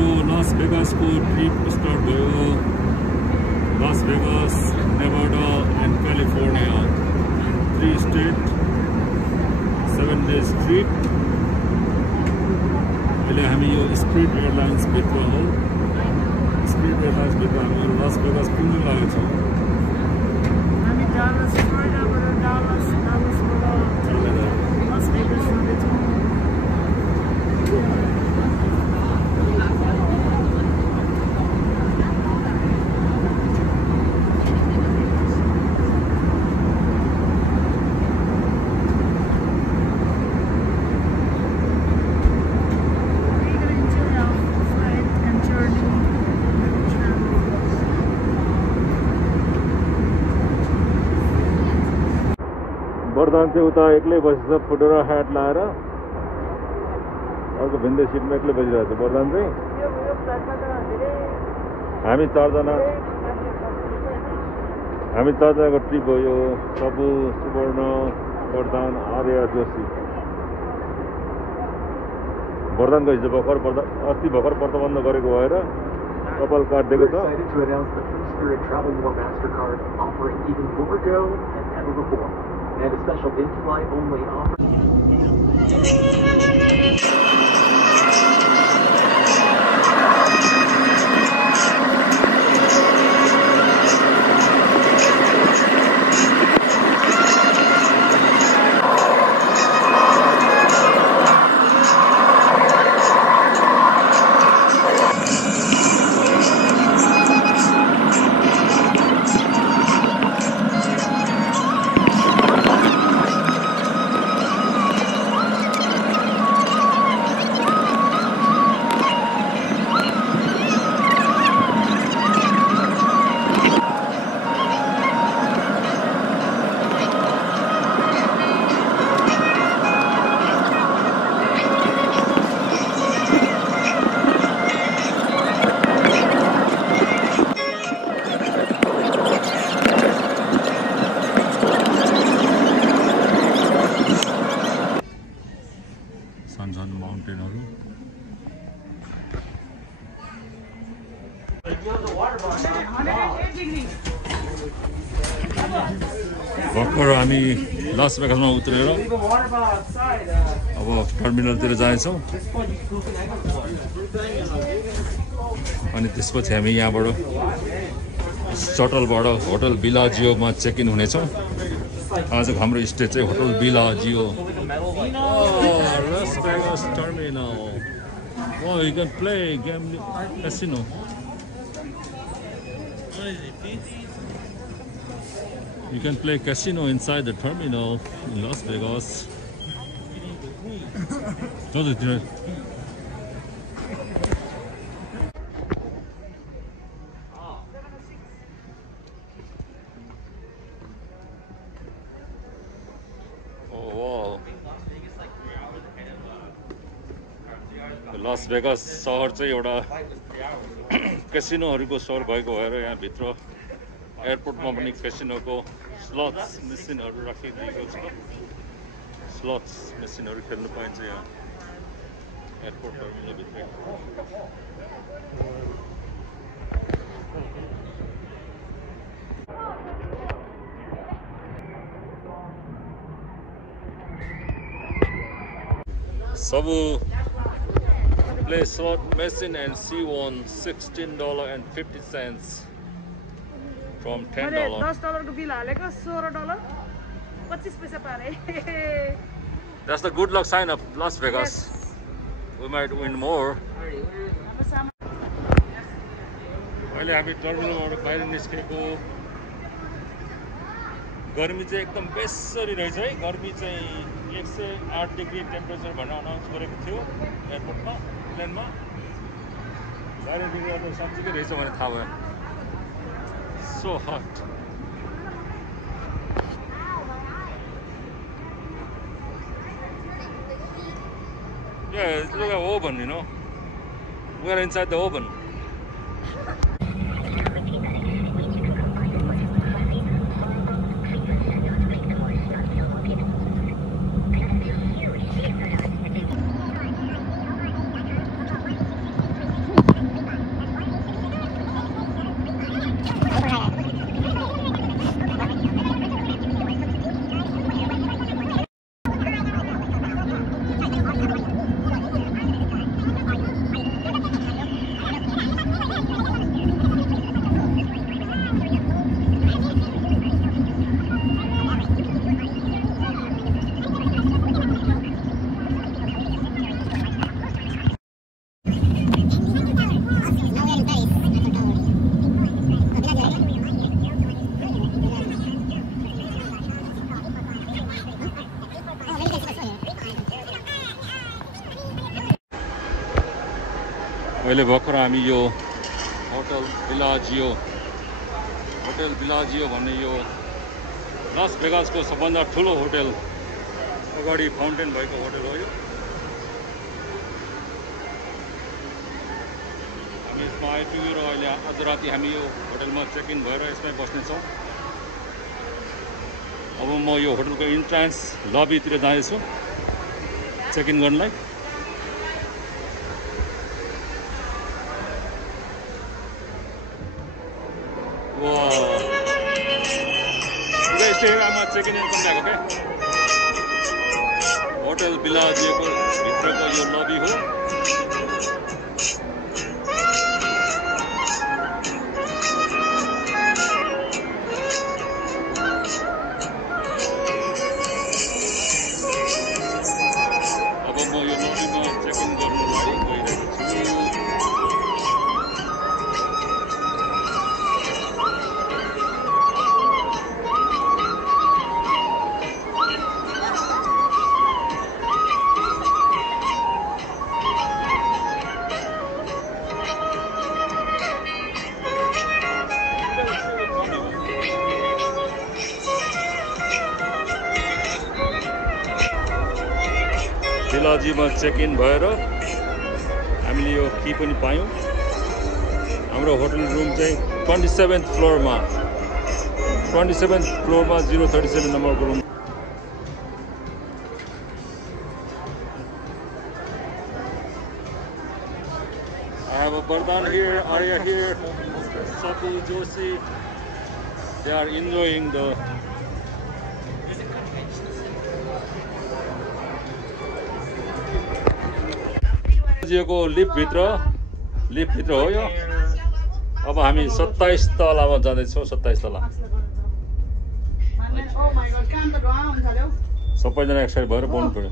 हाम्रो लास भेगासको trip start भयो। Las Vegas, Nevada and California, 3 state, 7 days trip. अहिले हामी यो स्पिरिट एयरलाइन्स भित्र हो। स्पिरिट एयरलाइन्स भित्र हामी लास भेगास पुग्न लागेको छौँ। हामी डालस, फ्लोरिडाबाट डालसबाट लास भेगास जाँदैछौँ। वरदान चाहिँ उता एक्लै बसेछ फुटेर ह्याट लाएर। अर्को भिन्दै सिटमा एक्लै बसिरहेको छ वरदान चाहिँ। हामी चारजनाको ट्रिप हो यो। सबु, सुवर्ण, वरदान, आर्य, जोशी। वरदानको हिजो अस्ति भर्खर प्रतिबन्ध गरेको भएर कपाल काटिदिएको छ। And a special in-flight only offer. सानो माउन्टेनहरू। भर्खर हामी लास भेगासमा उत्रेर अब टर्मिनलतिर जानेछौँ। अनि त्यसपछि हामी यहाँबाट सटलबाट होटल बिलाजियोमा चेक इन हुनेछौँ। आजको हाम्रो स्टे चाहिँ hotel बिलाजियो। Las Vegas terminal. Oh, you can play game casino. You can play casino inside the terminal in Las Vegas. Las Vegas सहर चाहिँ एउटा क्यासिनोहरूको सहर भएको भएर यहाँभित्र एयरपोर्टमा पनि क्यासिनोको स्लट्स मेसिनहरू राखिदिएको छ। स्लट्स मेसिनहरू खेल्नु पाइन्छ यहाँ एयरपोर्ट टर्मिनलभित्रै। सबु play slot machine and she won $16.50 from $10. $10 को बिल हालेको $16 25 पैसा पारे। That's the good luck sign of Las Vegas. Yes. We might win more. अहिले हामी टर्मिनलबाट बाहिर निस्केको। गर्मी चाहिँ एकदम बेसरी रहेछ है। गर्मी चाहिँ 108 डिग्री टेम्परेचर भनेर अनाउन्स गरेको थियो एयरपोर्टमा प्लेनमा। बाहिर निस्केर साँच्चीकै रहेछ भने थाहा भयो। So hot. Yeah, it's like an oven, you know. We are inside the oven. अहिले भर्खर हामी यो होटल बिलाजियो भन्ने यो लास भेगासको सबभन्दा ठुलो होटल अगाडि फाउन्टेन भएको होटल हो यो। हामी यसमा आइपुग्यौँ र अहिले आज राति हामी यो होटलमा चेक इन भएर यसमै बस्नेछौँ। अब म यो होटलको इन्ट्रान्स लबीतिर जाँदैछु चेक इन गर्नलाई। चेक इन पनि गएको क्या होटल बिलाजियोको भित्रको यो लबी हो। अब म यो लबीमा चेक इन गर्नलाई गइरहेको छु। बिलाजीमा चेक इन भएर हामीले यो की पनि पायौँ। हाम्रो होटल रुम चाहिँ 27th फ्लोरमा 037 नम्बरको room. I have a Vardhan here, Arya here, Sati, Joshi. They are enjoying the को लिफ्ट भित्र हो यो। अब हामी 27 तलामा जाँदैछौँ। 27 तला सबैजना एक्साइट भएर बोल्नु पर्यो।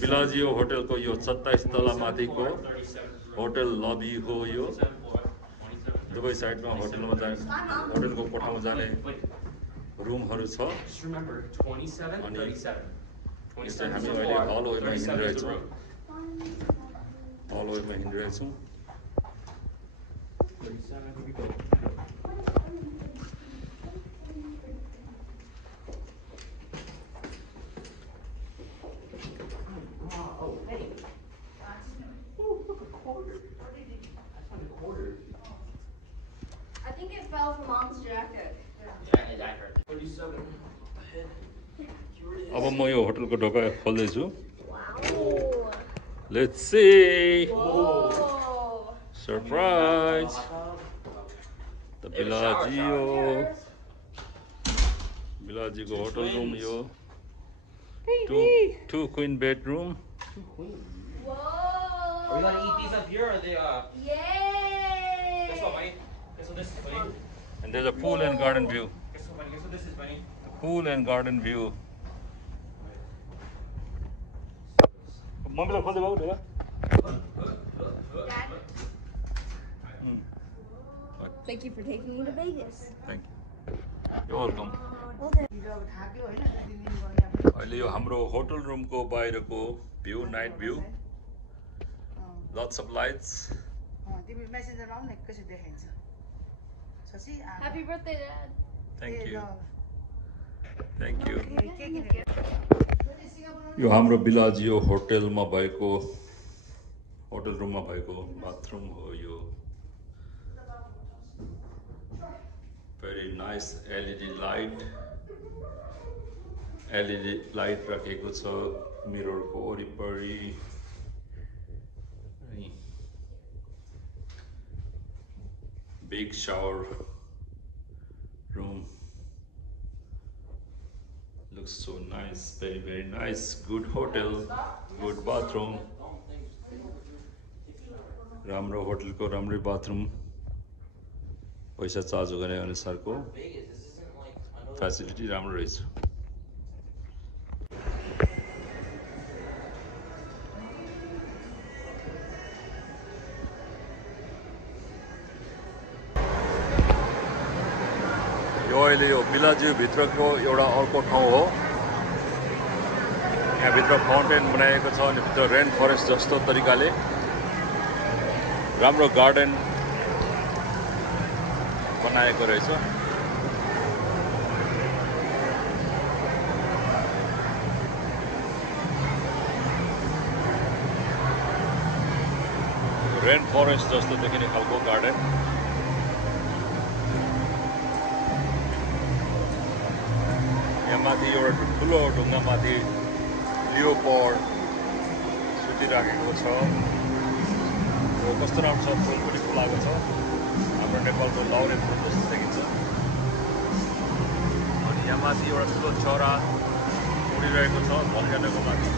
बिलाजियो होटलको यो 27 तला माथिको होटल लबी हो यो। दुवै साइडमा होटलको कोठामा जाने रुमहरू छ। अनि हामी अहिले हलवेमा हिँडिरहेछौँ। I think it fell from Mom's jacket. अब म यो होटलको ढोका खोल्दैछु। Let's see. Whoa. Surprise. The Bellagio hotel room yo. Two queen bedroom. Whoa. Are we gonna eat these up here or are they Yay. guess what, Bunny? Guess what this is, Bunny? And there's a pool and garden view. Guess what, Bunny? Guess what this is, Bunny? Pool and garden view. मम्मीलाई खोल्दै बाबु ढोका। Dad. Thank you for taking me to Vegas. Thank you. You're welcome. अहिले यो हाम्रो hotel रुमको बाहिरको view, night view, lots of lights. Happy birthday, Dad. Thank you. यो हाम्रो बिलाजियो होटलमा भएको होटल रुममा भएको बाथरुम हो यो। Very nice LED light राखेको छ मिररको वरिपरि। Big shower room. Looks so nice, very nice. Good hotel, good bathroom. राम्रो होटलको राम्रै बाथरुम, पैसा चार्ज गर्ने अनुसारको फ्यासिलिटी राम्रो रहेछ। यो अहिले यो बिलाजियो भित्रको एउटा अर्को ठाउँ हो। यहाँभित्र फाउन्टेन बनाएको छ अनि भित्र रेन फरेस्ट जस्तो तरिकाले राम्रो गार्डन बनाएको रहेछ। रेन फरेस्ट जस्तो देखिने खालको गार्डन। यहाँ माथि एउटा ठुलो ढुङ्गामाथि लियोपोर्ड सुतिराखेको छ। कस्तो राम्रो छ, फुल पनि फुलाएको छ, हाम्रो नेपालको लाउने फुल जस्तो देखिन्छ। अनि यहाँ माथि एउटा ठुलो चरा उडिरहेको छ भल्क्यानोको माथि।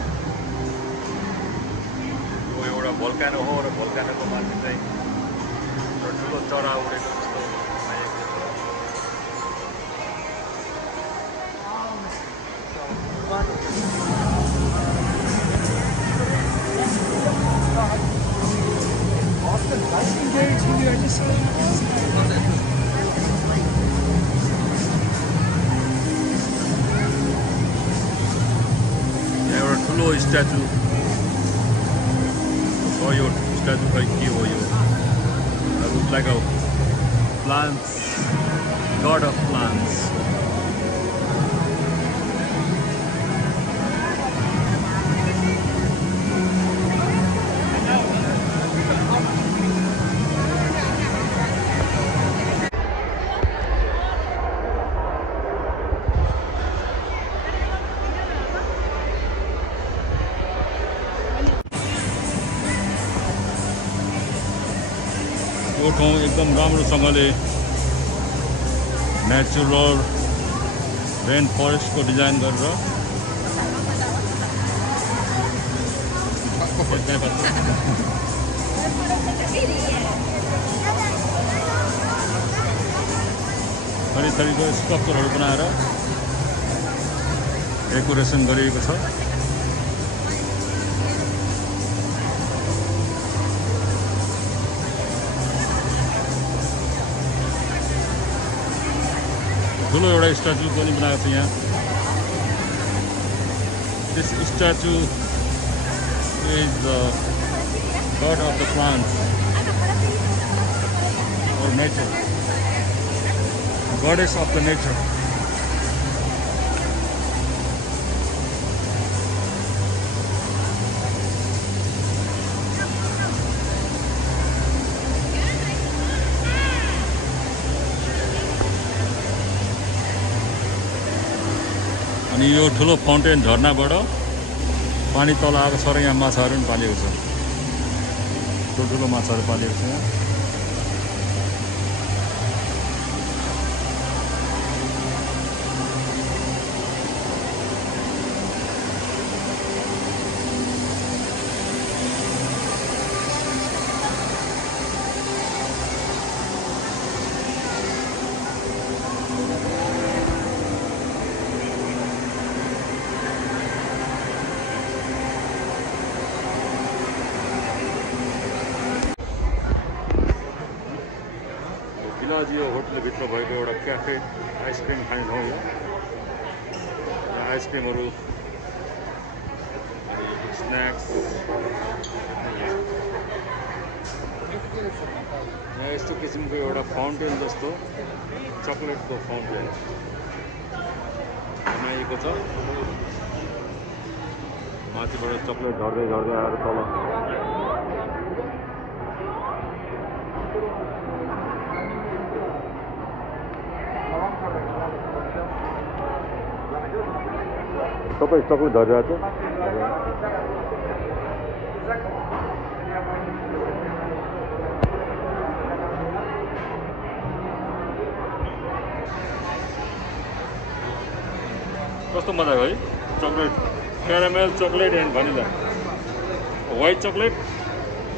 यो एउटा भल्क्यानो हो र भल्क्यानोको माथि चाहिँ एउटा ठुलो चरा उडेको जस्तो बनाइएको छ। यहाँ एउटा ठुलो स्ट्याचु छ। यो स्ट्याचु खै के हो यो? Look like a plants, God of plants. यो ठाउँ एकदम राम्रोसँगले नेचुरल रेन फरेस्टको डिजाइन गरेर थरीथरीको स्कल्पचरहरू बनाएर डेकोरेसन गरिएको छ। ठुलो एउटा स्ट्याचु पनि बनाएको छ यहाँ। This statue is the god of the plants or nature, goddess of the nature. अनि यो ठुलो फाउन्टेन झर्नाबाट पानी तल आएको छ र यहाँ माछाहरू पनि पालेको छ। ठुल्ठुलो माछाहरू पालेको छ यहाँ। बिलाजियो होटलभित्र भएको एउटा क्याफे आइसक्रिम खाने ठाउँ हो। यहाँ आइसक्रिमहरू, स्न्याक्स, यहाँ यस्तो किसिमको एउटा फाउन्टेन जस्तो चकलेटको फाउन्टेन बनाइएको छ। माथिबाट चकलेट झर्दै झर्दै आएर तल सबै चकलेट झरिरहेको छ। कस्तो मजाको है chocolate, caramel, chocolate and vanilla, white chocolate,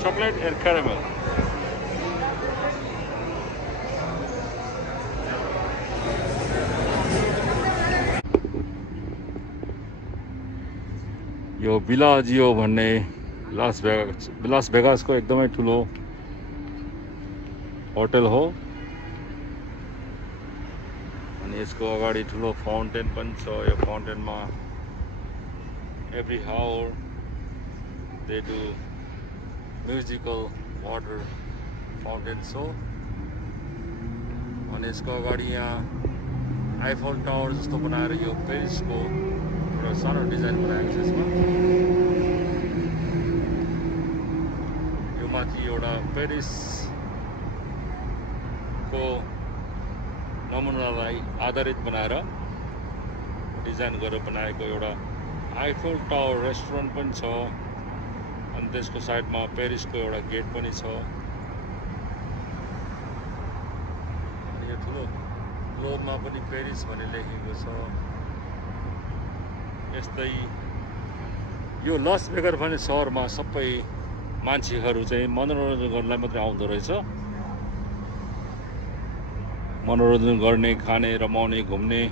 chocolate and caramel. यो बिलाजियो भन्ने लास भेगासको एकदमै ठुलो होटल हो। अनि यसको अगाडि ठुलो फाउन्टेन पनि छ। यो फाउन्टेनमा every hour they do musical water fountain show. अनि यसको अगाडि यहाँ आइफल टावर जस्तो बनाएर यो पेरिसको एउटा सानो डिजाइन बनाएको छ यसमा। यो माथि एउटा पेरिसको नमुनालाई आधारित बनाएर डिजाइन गरेर बनाएको एउटा आइफल टावर रेस्टुरेन्ट पनि छ। अनि त्यसको साइडमा पेरिसको एउटा गेट पनि छ। यो ठुलो ग्लोबमा पनि पेरिस भन्ने लेखेको छ। यस्तै यो लस भेगस भन्ने सहरमा सबै मान्छेहरू चाहिँ मनोरञ्जन गर्नलाई मात्रै आउँदो रहेछ। मनोरञ्जन गर्ने, खाने, रमाउने, घुम्ने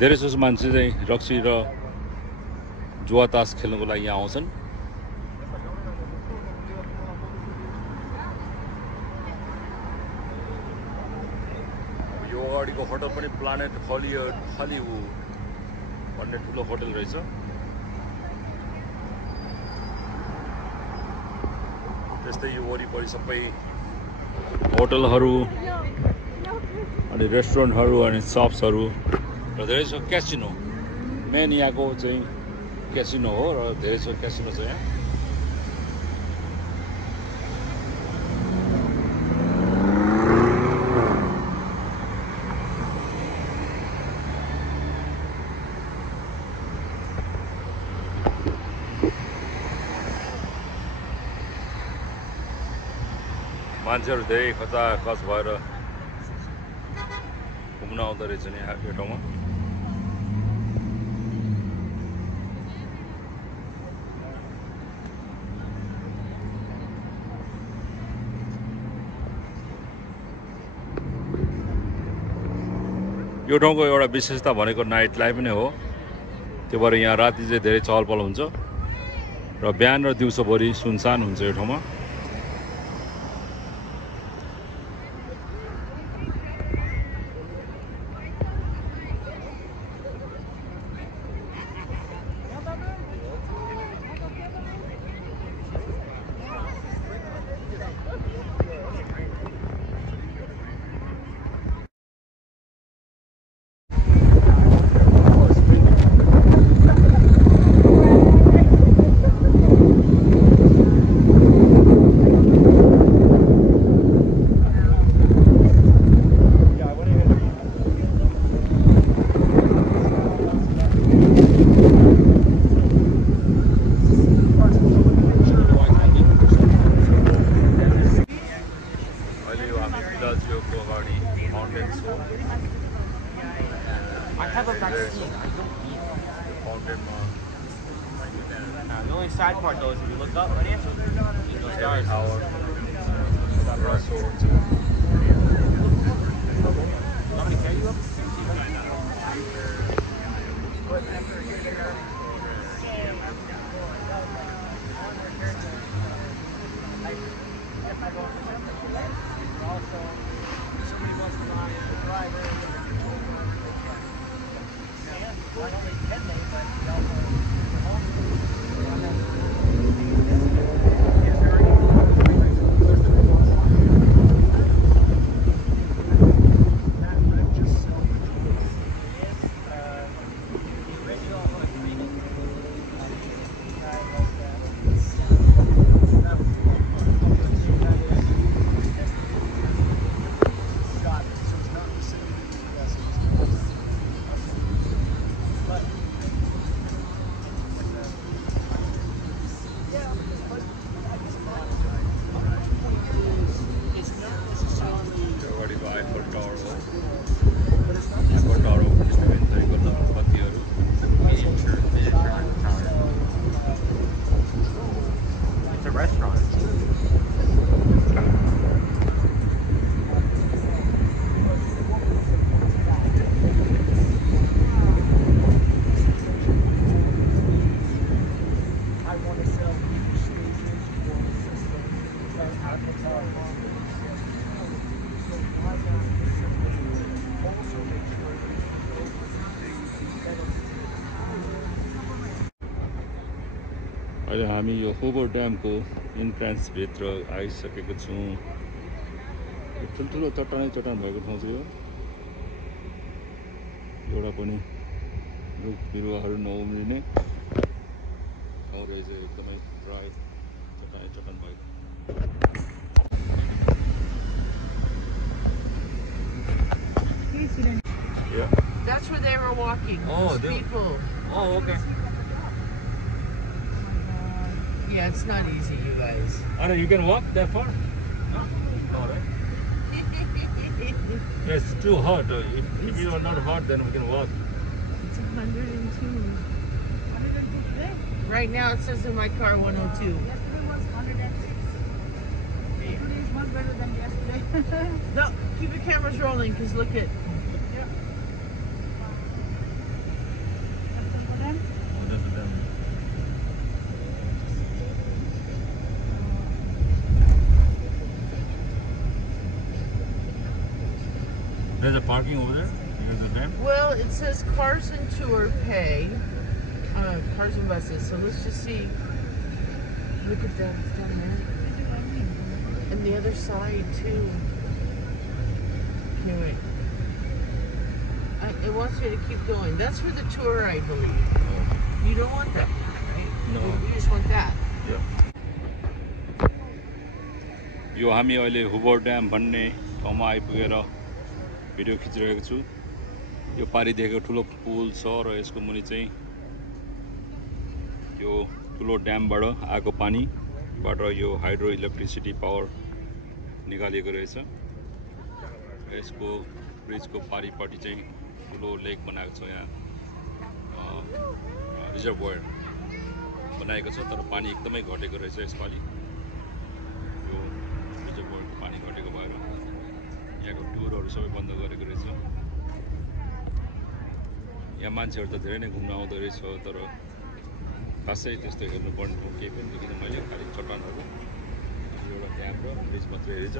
धेरै जसो मान्छे चाहिँ रक्सी र जुवा तास खेल्नको लागि यहाँ आउँछन्। यो अगाडिको होटल पनि प्लानेट हलिउड भन्ने ठुलो होटल रहेछ। त्यस्तै यो वरिपरि सबै होटलहरू अनि रेस्टुरेन्टहरू अनि सप्सहरू र धेरै जसो क्यासिनो, मेन यहाँको चाहिँ क्यासिनो हो र धेरै जसो क्यासिनो छ यहाँ। मान्छेहरू धेरै खचाखच भएर घुम्न आउँदो रहेछ नि यो ठाउँमा। यो ठाउँको एउटा विशेषता भनेको नाइट लाइफ नै हो। त्यो भएर यहाँ राति चाहिँ धेरै चहल पहल हुन्छ र बिहान र दिउँसोभरि सुनसान हुन्छ यो ठाउँमा। The only side part though is if you look up, buddy, those stars. Want me to carry you up? अहिले हामी यो होबर ड्यामको इन्ट्रान्स भित्र आइसकेको छौँ। ठुल्ठुलो चट्टान भएको ठाउँ छ यो। एउटा पनि रुख बिरुवाहरू नउम्रिने ठाउँ रहेछ। एकदमै ड्राई चट्टान भएको। Yeah. That's where they were walking. Oh, those they- people. Oh, okay. Yeah, it's not easy, you guys. Anna, you can walk that far? No? All right. It's too hot. If you are not hot, then we can walk. It's 102. 102 today? Right now it says in my car 102. Yesterday was 106. Today is much better than yesterday. No, keep the cameras rolling because look at. There's a parking over there. Here's the dam. Well, it says cars and tour pay. Cars and buses. So let's just see. Look at that. It's down there. And the other side too. Okay, wait. It wants me to keep going. That's for the tour, I believe. You don't want that, right? No. You just want that. यो हामी अहिले Hoover dam भन्ने ठाउँमा आइपुगेर video खिचिरहेको छु। यो पारी देखेको ठुलो पुल छ र यसको मुनि चाहिँ यो ठुलो ड्यामबाट आएको पानीबाट यो हाइड्रो इलेक्ट्रिसिटी पावर निकालिएको रहेछ। यसको ब्रिजको पारिपट्टि चाहिँ ठुलो लेक बनाएको छ। यहाँ रिजर्भोयर बनाएको छ तर पानी एकदमै घटेको रहेछ यसपालि। यो रिजर्भोयरको पानी घटेको भएर यहाँको टुरहरू सबै बन्द गरेको रहेछ। यहाँ मान्छेहरू त धेरै नै घुम्न आउँदो रहेछ तर खासै त्यस्तो हेर्नुपर्ने ठाउँ केही पनि देखिनँ मैले। खालि चट्टानहरू, एउटा ड्याम र ब्रिज मात्रै रहेछ।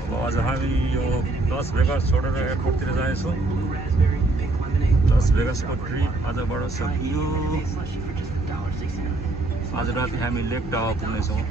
अब आज हामी यो लस भेगास छोडेर एयरपोर्टतिर जानेछौँ। लस भेगासको ट्रिप आजबाट सकियो। आज राति हामी लेक टावर पुग्नेछौँ।